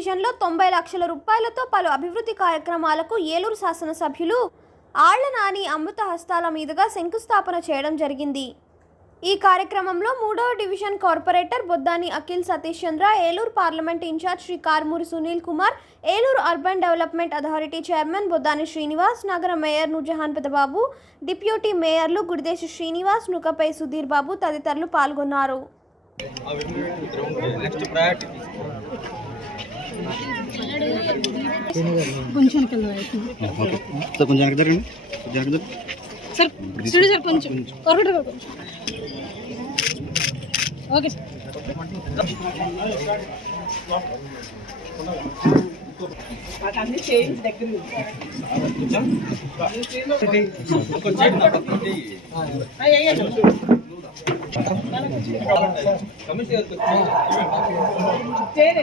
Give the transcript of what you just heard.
డివిజన్లో 90 లక్షల రూపాయలతో పలు అభివృద్ధి కార్యక్రమాలకు ఏలూరు శాసనసభ్యులు ఆళ్ల నాని అమృత హస్తాల మీదుగా శంకుస్థాపన చేయడం జరిగింది. ఈ కార్యక్రమంలో 3వ division corporator Boddani Akhil Satish Chandra, Eluru parliament in charge Shri Karumuri Sunil Kumar, Eluru urban development authority chairman Boddani Srinivas, నగర మేయర్ నూర్జహాన్ పెదబాబు, డిప్యూటీ మేయర్లు గుడిదేశి శ్రీనివాస్, నుకపై సుధీర్ బాబు తదితరులు పాల్గొన్నారు. వేరే